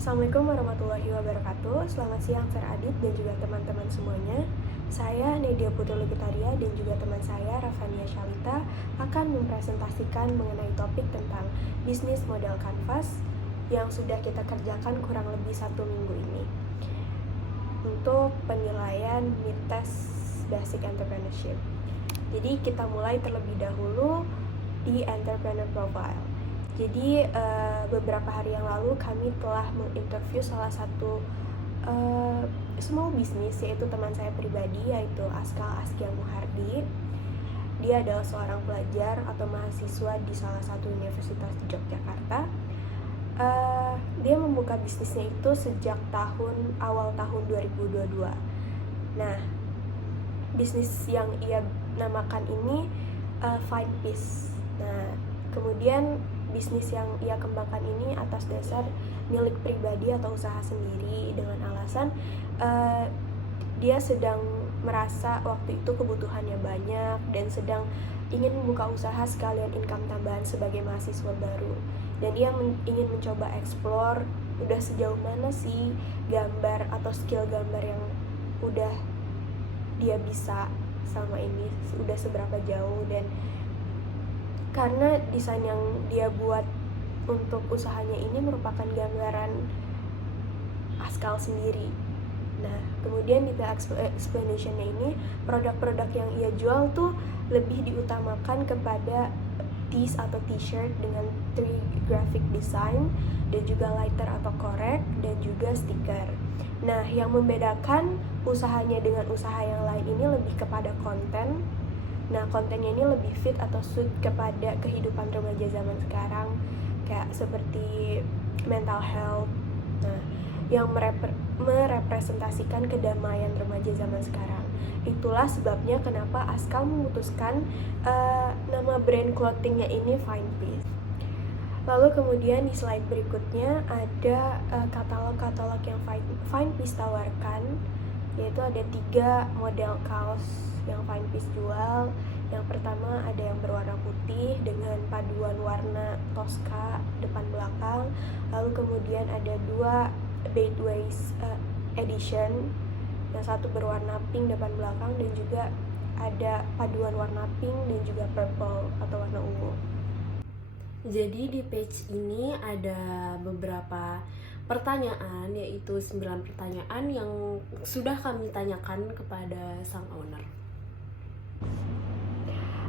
Assalamualaikum warahmatullahi wabarakatuh. Selamat siang Adit dan juga teman-teman semuanya. Saya Nedia Putri Lukitaria dan juga teman saya Rafania Shalita akan mempresentasikan mengenai topik tentang bisnis model kanvas yang sudah kita kerjakan kurang lebih 1 minggu ini untuk penilaian mid-test basic entrepreneurship. Jadi kita mulai terlebih dahulu di entrepreneur profile. Jadi beberapa hari yang lalu kami telah menginterview salah satu small business, yaitu teman saya pribadi, yaitu Askal Askia Muhardi. Dia adalah seorang pelajar atau mahasiswa di salah satu universitas di Yogyakarta. Dia membuka bisnisnya itu sejak awal tahun 2022. Nah, bisnis yang ia namakan ini Fine Piece. Nah, kemudian bisnis yang ia kembangkan ini atas dasar milik pribadi atau usaha sendiri dengan alasan dia sedang merasa waktu itu kebutuhannya banyak dan sedang ingin membuka usaha sekalian income tambahan sebagai mahasiswa baru, dan dia ingin mencoba explore udah sejauh mana sih gambar atau skill gambar yang udah dia bisa selama ini, udah seberapa jauh. Dan karena desain yang dia buat untuk usahanya ini merupakan gambaran Askal sendiri. Nah, kemudian di explanation-nya ini, produk-produk yang ia jual tuh lebih diutamakan kepada tees atau t-shirt dengan 3 graphic design, dan juga lighter atau korek, dan juga stiker. Nah, yang membedakan usahanya dengan usaha yang lain ini lebih kepada konten. Nah, kontennya ini lebih fit atau suit kepada kehidupan remaja zaman sekarang, kayak seperti mental health. Nah, yang merepresentasikan kedamaian remaja zaman sekarang. Itulah sebabnya kenapa Askal memutuskan nama brand clothingnya ini Fine Piece. Lalu kemudian di slide berikutnya ada katalog-katalog yang Fine Piece tawarkan, yaitu ada 3 model kaos yang Fine Piece jual. Yang pertama ada yang berwarna putih dengan paduan warna Tosca depan belakang. Lalu kemudian ada 2 Baitways edition, yang satu berwarna pink depan belakang, dan juga ada paduan warna pink dan juga purple atau warna ungu. Jadi di page ini ada beberapa pertanyaan, yaitu 9 pertanyaan yang sudah kami tanyakan kepada sang owner.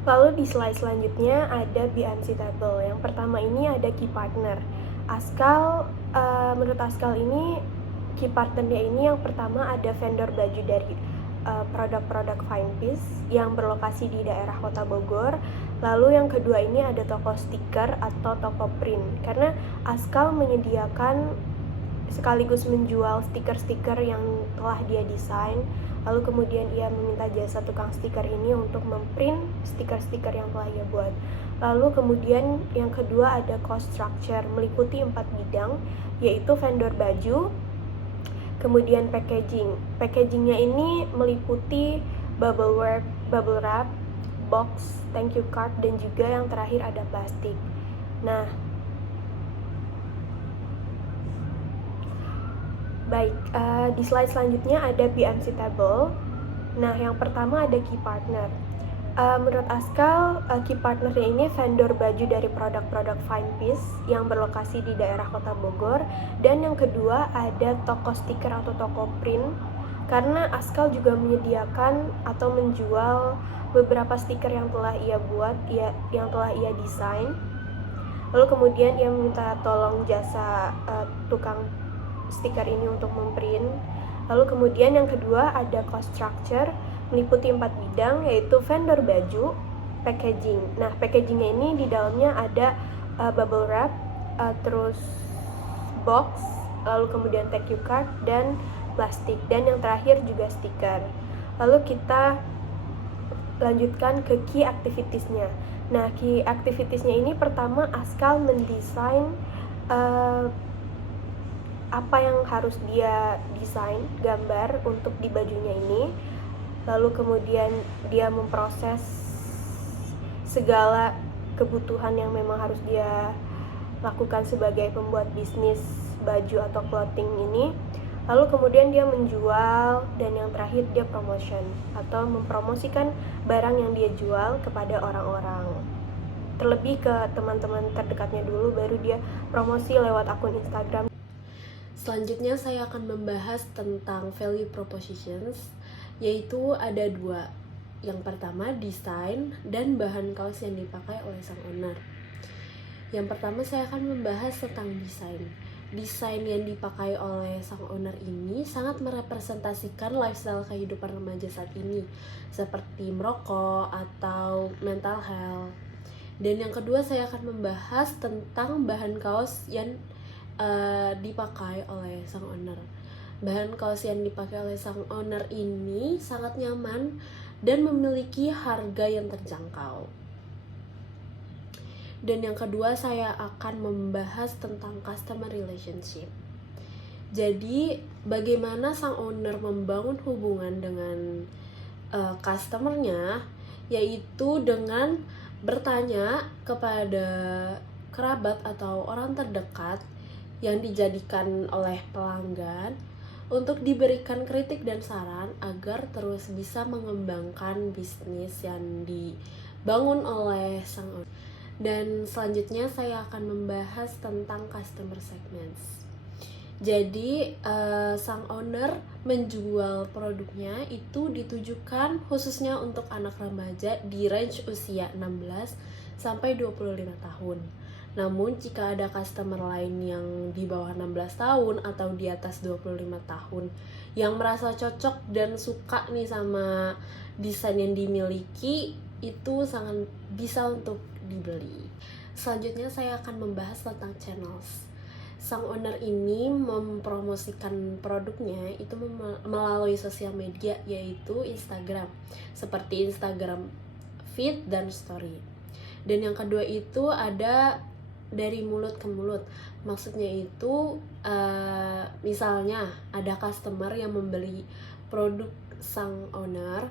Lalu di slide selanjutnya ada be unsuitable. Yang pertama ini ada key partner. Menurut Askal ini key partnernya ini yang pertama ada vendor baju dari produk-produk Fine Piece yang berlokasi di daerah Kota Bogor. Lalu yang kedua ini ada toko stiker atau toko print, karena Askal menyediakan sekaligus menjual stiker-stiker yang telah dia desain. Lalu kemudian ia meminta jasa tukang stiker ini untuk memprint stiker-stiker yang telah ia buat. Lalu kemudian yang kedua ada cost structure, meliputi 4 bidang, yaitu vendor baju, kemudian packaging. Packagingnya ini meliputi bubble wrap, box, thank you card, dan juga yang terakhir ada plastik. Nah, baik, di slide selanjutnya ada be unsuitable. Nah, yang pertama ada key partner. Menurut Askal, key partnernya ini vendor baju dari produk-produk Fine Piece yang berlokasi di daerah Kota Bogor. Dan yang kedua ada toko stiker atau toko print, karena Askal juga menyediakan atau menjual beberapa stiker yang telah ia buat, yang telah ia desain. Lalu kemudian ia meminta tolong jasa tukang stiker ini untuk memprint. Lalu kemudian yang kedua ada cost structure, meliputi 4 bidang, yaitu vendor baju, packaging. Nah, packagingnya ini di dalamnya ada bubble wrap, terus box, lalu kemudian thank you card, dan plastik, dan yang terakhir juga stiker. Lalu kita lanjutkan ke key activitiesnya. Nah, key activitiesnya ini pertama Askal mendesain apa yang harus dia desain gambar untuk di bajunya ini. Lalu kemudian dia memproses segala kebutuhan yang memang harus dia lakukan sebagai pembuat bisnis baju atau clothing ini. Lalu kemudian dia menjual, dan yang terakhir dia promotion atau mempromosikan barang yang dia jual kepada orang-orang. Terlebih ke teman-teman terdekatnya dulu, baru dia promosi lewat akun Instagram. Selanjutnya saya akan membahas tentang value propositions, yaitu ada dua. Yang pertama, desain dan bahan kaos yang dipakai oleh sang owner. Yang pertama saya akan membahas tentang desain. Desain yang dipakai oleh sang owner ini sangat merepresentasikan lifestyle kehidupan remaja saat ini, seperti merokok atau mental health. Dan yang kedua saya akan membahas tentang bahan kaos yang dipakai oleh sang owner. Bahan kaos yang dipakai oleh sang owner ini sangat nyaman dan memiliki harga yang terjangkau. Dan yang kedua saya akan membahas tentang customer relationship. Jadi bagaimana sang owner membangun hubungan dengan customernya, yaitu dengan bertanya kepada kerabat atau orang terdekat yang dijadikan oleh pelanggan untuk diberikan kritik dan saran agar terus bisa mengembangkan bisnis yang dibangun oleh sang owner. Dan selanjutnya saya akan membahas tentang customer segments. Jadi sang owner menjual produknya itu ditujukan khususnya untuk anak remaja di range usia 16 sampai 25 tahun. Namun jika ada customer lain yang di bawah 16 tahun atau di atas 25 tahun yang merasa cocok dan suka nih sama desain yang dimiliki, itu sangat bisa untuk dibeli. Selanjutnya saya akan membahas tentang channels. Sang owner ini mempromosikan produknya itu melalui sosial media, yaitu Instagram, seperti Instagram feed dan story. Dan yang kedua itu ada dari mulut ke mulut. Maksudnya itu misalnya ada customer yang membeli produk sang owner,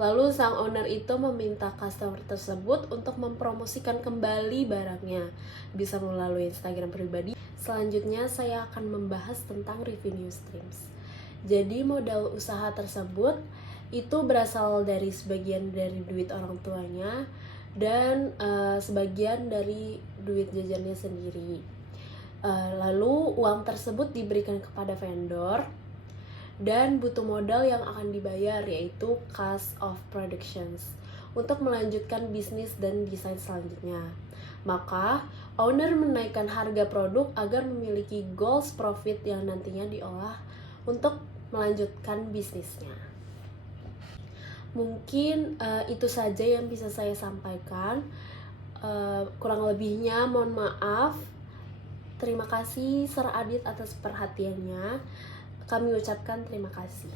lalu sang owner itu meminta customer tersebut untuk mempromosikan kembali barangnya, bisa melalui Instagram pribadi. Selanjutnya saya akan membahas tentang revenue streams. Jadi modal usaha tersebut itu berasal dari sebagian dari duit orang tuanya dan sebagian dari duit jajannya sendiri. Lalu uang tersebut diberikan kepada vendor dan butuh modal yang akan dibayar, yaitu cost of productions, untuk melanjutkan bisnis dan desain selanjutnya. Maka owner menaikkan harga produk agar memiliki goals profit yang nantinya diolah untuk melanjutkan bisnisnya. Mungkin itu saja yang bisa saya sampaikan. Kurang lebihnya mohon maaf. Terima kasih Sir Adit atas perhatiannya. Kami ucapkan terima kasih.